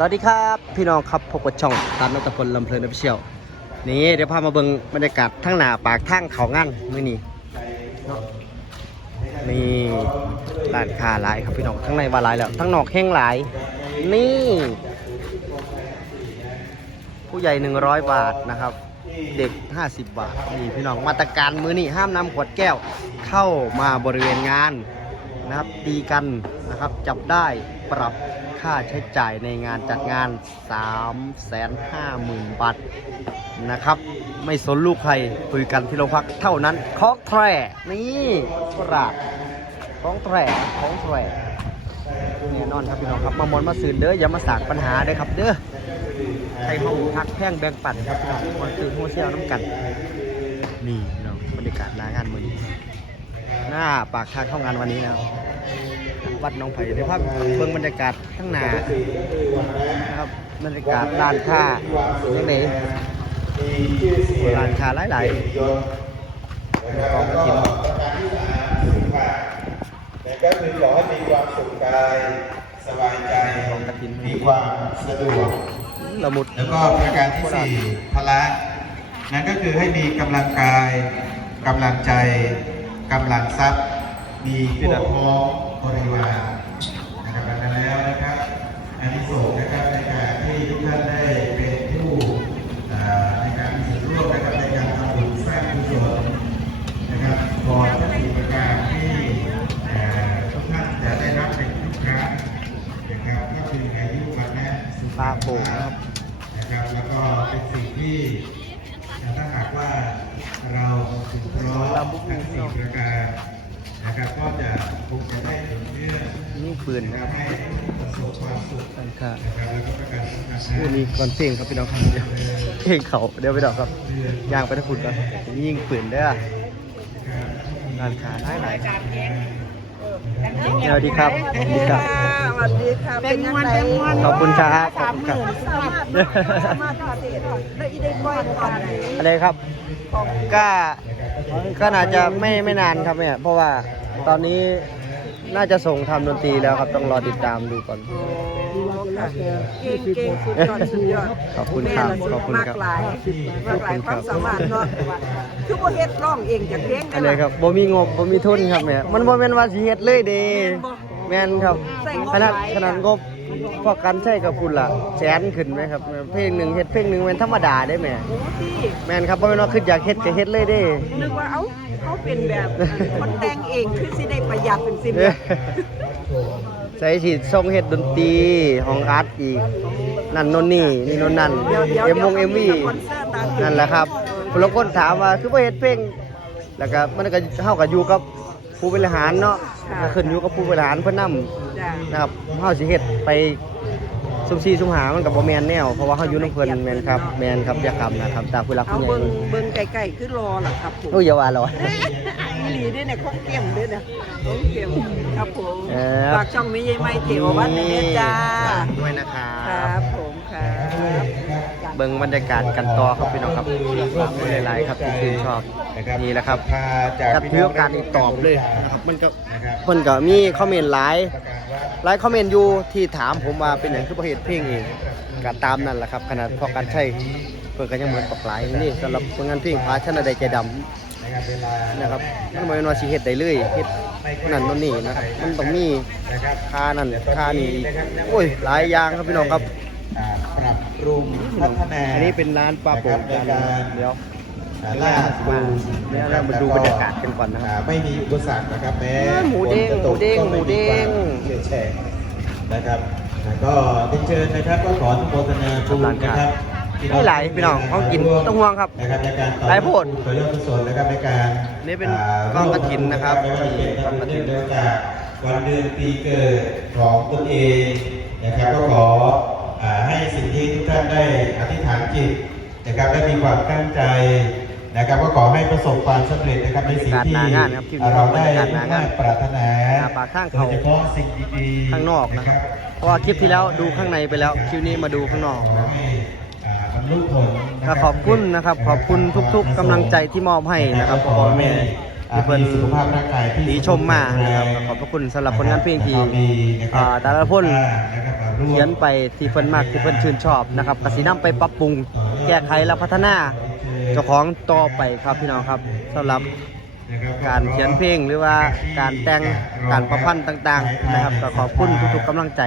สวัสดีครับพี่น้องครับพบกับช่องตามนัตพลลำเพลินอภิเชียวนี่เดี๋ยวพามาเบิ่งบรรยากาศทั้งหน้าปากทั้งเขางานมื้อนี้เนาะนี่ร้านค้าหลายครับพี่น้องทั้งในว่าหลายแล้วทั้งนอกแห้งหลาย นี่ ผู้ใหญ่ 100 บาทนะครับ เด็ก 50 บาทนี่พี่น้องมาตรการมือนี้ห้ามนำขวดแก้วเข้ามาบริเวณงานนะครับตีกันนะครับจับได้ปรับ ค่าใช้จ่ายในงานจัดงาน 3 5 0 0 0 0 บาทนะครับ ไม่สนลูกใครคุยกันที่โรงพักเท่านั้นของแทรนี่กราดของแทรของแทร่แน่นอนครับพี่น้องครับมามอนมาสื่นเด้ออย่ามาสร้างปัญหาเด้อครับเด้อใช้ห้องพักแพ่งแบ่งปันครับพี่น้องมาสื่นหัวเชี่ยวน้ำกันนี่พี่น้องบรรยากาศหน้างานมือนี้หน้าปากทางเข้างานวันนี้นะครับ วัดหน้องไผ่ในภาพเบื้องบรรยากาศข้างหน้านะครับบรรยากาศลานค้ายังไงลานค้าหลายๆกองกระถินแต่ก็คือขอให้มีความสุขกายสบายใจกองกระถินมีความสะดวกละมุดแล้วก็ประการที่สี่พละนั่นก็คือให้มีกำลังกายกำลังใจกำลังทรัพย์ มีพวกพ้อง บริวารนะครับดังนั้นแล้วนะครับอันนี้ส่งส์นะครับในการที่ทุกท่านได้เป็นผู้อ่าในการมีส่วนร่วมนะครับในการทำบุญสร้างกุศลนะครับก่อนจะมีประการที่เอ่อทุกท่านจะได้รับเป็นทุกครั้งนะครับก็คืออายุวันนะสุข ปลาโป่งนะครับ นะครับแล้วก็เป็นสิ่งที่ถ้าหากว่าเราถึงพร้อมทั้งสี่ประการนะครับก็จะคงจะได้ผลเรื่อง นี่ ปืนนะนะคครัรับบให้ประสบความสุขลานค้านะครับแล้วก็ประการสำคัญผู้นี้ก่อนเพลงครับพี่น้องครับเดี๋ยวเพลงเขาเดี๋ยวไปดอกครับย่างไปทั้งฝุ่นก่อนยิงปืนเด้อร้านค้าหลายๆสวัสดีครับสวัสดีครับสวัสดีค่ะเป็นยังไงขอบคุณครับขอบคุณครับสามารถสามารถทอดเด็ดแล้วอีได้ก้อยตอนไหนอะไรครับก็ก็น่าจะไม่ไม่นานครับเนี่ยเพราะว่าตอนนี้ น่าจะส่งทำดนตรีแล้วครับต้องรอติดตามดูก่อนเก่งเก่งสุดยอดสุดยอดขอบคุณครับขอบคุณครับมากหลายมากหลายขอบคุณครัควาบมสามารถเนาะคือบ่เฮ็ดร้องเองจากเพลงอะไรครับบ่มีงบบ่มีทุนครับแม่มันบ่แม่นว่าสิเฮ็ดเลยเด้แม่นครับขนาดขนาดงบ พอกันใช้กับคุณล่ะแสนขึ้นไหมครับเพลงหนึงเฮ็ดเพลงหนึงแม่นธรรมดาได้แม่โอ้ที่แม่นครับบ่แม่นว่าคิดอยากเฮ็ดก็เฮ็ดเลยเด้นึกว่าเอ้าเขาเป็นแบบคนแต่งเองคือสิได้ประหยัดเป็นสิบเด้ใส่สิส่งเฮ็ดดนตรีของอาร์ตอีก นั่นโน่นนี่นี่โน่นนั่นเดี๋ยวเดี๋ยวเอ็มวงเอ็มวีคอนเสิร์ตตามนั่นแหละครับคนละคนถามว่าคือบ่เฮ็ดเพลงแล้วก็มันก็เฮาก็อยู่กับผู้บริหารเนาะ ก็ขึ้นอยู่กับผู้บริหารเพิ่นนำจ้ะนะครับเฮาสิเฮ็ดไปซุมซีซุมหามันก็บ่แม่นแนวเพราะว่าเฮาอยู่นำเพิ่นแม่นครับแม่นครับอย่าคำนะครับตามผู้หลักเอาผู้ใหญ่เบิ่งเบิ่งไกลๆคือรอล่ะครับผมโอ้ยอย่าว่าหรอกอีหลีด้วยเนี่ยคงเก็มด้วยเนี่ยคงเก็มครับผมเออฝากช่องไม่ใช่ไม่เกี่ยววัดในนี้จ้าด้วยนะครัครับบผมครับ เบิ่งบรรยากาศกันต่อครับพี่น้องครับฝากไว้หลายๆครับที่ชื่นชอบนี่แหละครับพาจากถ้าถือโอกาสนี้ตอบเลยนะครับมันก็เพิ่นก็มีคอมเมนต์หลายหลายคอมเมนต์อยู่ที่ถามผมว่าเป็นอย่างคือประเฮ็ดเพลงเองก็ตามนั่นแหละครับขนาดพอการใช้เพิ่นก็ยังเหมือนตกหลายนี่สำหรับผลงานเพลงพาชนะใดใจดำนะครับเวลานะครับมันบ่แม่นว่าสิเฮ็ดได้เลยเฮ็ดนั่นนั่นนี่นะครับมันต้องมีนะครับค่านั่นค่านี่โอ้ยหลายอย่างครับพี่น้องครับอ่าป รับปรุงพัฒนาอันนี้เป็นร้านปลาโป่งในจานการเดี๋ยวอ่าล่าล่าสุดมาเนี่ยเรามาดูบรรยากาศกันก่อนนะครับาไม่มีอุปสรรคนะครับแม้หมูเด้งฝนจะตกหมูเด้งก็ไม่มีหมูเด้งความเสียแฉะนะครับแล้วก็ได้เชิญนะครับก็ขออนุโมทนาบุญนะครับให้หลายพี่น้องเขากินต้องห่วงครับนะครับในการต่อหลายโพดเผยเรื่องกุศลนะครับในการนี่เป็นกองกฐินนะครับไม่ว่าจะเป็นกองกฐินเนื่องจากวันเดือนปีเกิดของตนเองนะครับก็ขออ่า ให้สิ่งที่ทุกท่านได้อธิษฐานจิตนะครับและมีความตั้งใจนะครับก็ขอให้ประสบความสำเร็จนะครับในสิ่งที่บรรยากาศหน้างานครับคลิปนี้เราได้บรรยากาศหน้างานปรารถนาหน้าปากข้างเขาโดยเฉพาะสิ่งดีๆข้างนอกนะครับ เพราะว่าคลิปที่แล้วดูข้างในไปแล้วคลิปนี้มาดูข้างนอกขอนะให้อ่าบรรลุผลนะก็รับขอบคุณนะครับ ขอบคุณทุก ๆกำลังใจที่มอบให้นะครับพ่อแม่ที่เพิ่นมีสุขภาพร่างกายที่ดีชมมากนะครับขอบพระคุณสำหรับผลงานเพลงที่ดีนะครับอ่าแต่ละคนนะครับ เขียนไปที่เพิ่นมากที่เพิ่นชื่นชอบนะครับกสินำไปปรับปรุงแก้ไขและพัฒนาเจ้าของต่อไปครับพี่น้องครับสำหรับการเขียนเพลงหรือว่าการแต่งการประพันธ์ต่าง ๆ นะครับก็ขอบคุณทุกๆกำลังใจ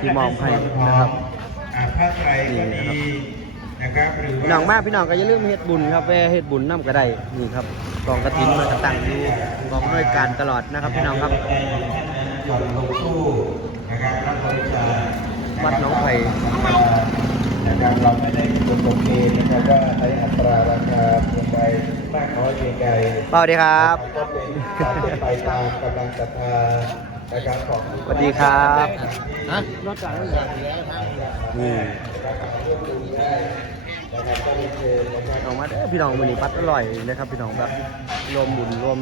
ที่มอบให้นะครับอ่นะครับน้องมากพี่น้องก็อย่าลืมเฮ็ดบุญครับแวเฮ็ดบุญนํก็ได้นี่ครับกองกระถินมันก็ตั้งอยู่กองด้วยการตลอดนะครับพี่น้องครับ นลงตู้นะครับรับบริจาควัดหนองไผ่นะครับเราไม่ได้กำหนดเองนะครับว่าใช้อัตราราคาเพียงใดมากน้อยเพียงใดสวัสดีครับก็เป็นการเป็นไปตามกำลังศรัทธานะครับของสวัสดีครับนี่ออกมาเด้อพี่น้องวันนี้ปัดอร่อยนะครับ พี่น้องแบบรวมบุญรวม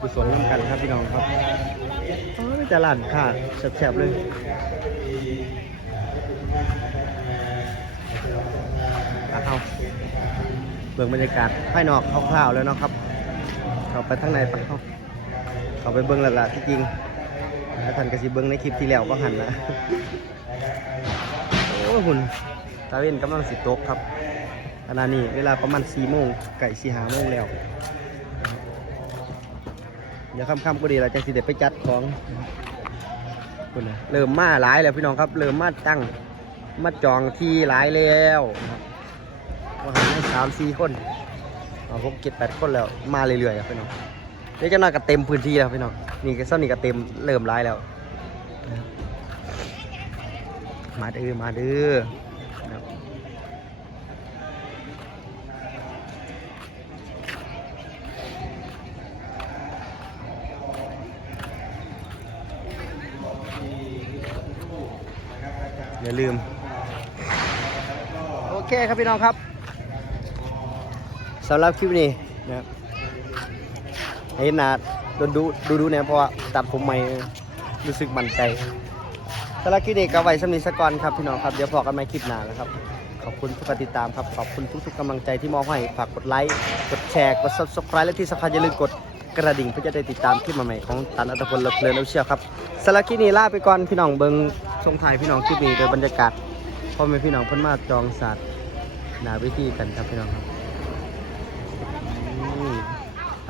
กุศลร่วมกันครับพี่น้องครับอ้ยจะหลานขาดแฉบๆเลยอะเอาเบิ่งบรรยากาศภายนอกคร่าวๆแล้วเนาะครับ เข้าไปข้างในปะเข้าเข้าไปเบิ่งแล้วล่ะที่จริงถ้าท่านกสิบเบิ่งในคลิปที่แล้วก็หันนะโอ้หุ่นตาเวนกำลังสิตกครับขณะนี้เวลาประมาณ4โมงไก่สี่หาโมงแล้ว เดี๋ยวค่ำๆก็ดีเราจะสิเด็ดไปจัดของคุณนะเริ่มมาหลายแล้วพี่น้องครับ เริ่มมาตั้งมาจองที่หลายแล้วนะครับว่าหาได้สามสี่คนเอาหกเจ็ดแปดคนแล้วมาเรื่อยๆครับพี่น้องเดี๋ยวจะน่าก็เต็มพื้นที่แล้วพี่น้องนี่ก็ซ่อนนี่ก็เต็มเริ่มหลายแล้วนะครับมาเด้อมาเด้อนะครับ อย่าลืม โอเคครับพี่น้องครับสำหรับคลิปนี้นะครับเห็นหนาดูดูดูดูเนี่ยเพราะว่าตัดผมใหม่รู้สึกมั่นใจสำหรับคลิปนี้ก็ไว้สำนีสกอนครับพี่น้องครับเดี๋ยวพอกันใหม่คลิปหน้านะครับขอบคุณทุกการติดตามครับ ขอบคุณทุกๆกำลังใจที่มอบให้ ฝากกดไลค์ กดแชร์ กด subscribe และที่สำคัญอย่าลืมกด กระดิ่งเพื่อจะได้ติดตามคลิปใหม่ๆของตันอัตพลเลเพลินเอาเชียวครับสำหรับคลินีลาไปก่อนพี่น้องเบิงช่วงท้ายพี่น้องคลิปนี้โดยบรรยากาศพ่อแม่พี่น้องเพิ่นมาจองศาสตร์หนาวิธีกันครับพี่น้องครับ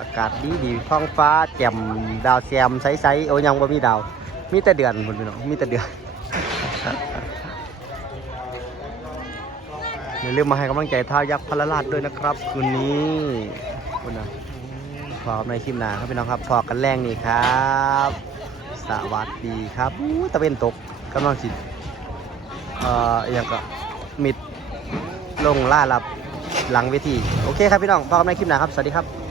อากาศดีดีท้องฟ้าแจ่มดาวแซมใสๆโอ้ยังบ่มีดาว มีแต่เดือนบนพี่น้องมีแต่เดือนอย่าลืมมาให้กำลังใจท้ายักษ์พลราชด้วยนะครับ คืนนี้คุณนะ พร้อมในคลิปหน้าครับพี่น้องครับพอกันแรงนี่ครับ สวัสดีครับอู้ตะเวนตกกำลังสิเอ่ออย่างก็มิดลงล่าลับหลังเวทีโอเคครับพี่น้องพอกันในคลิปหน้าครับ สวัสดีครับ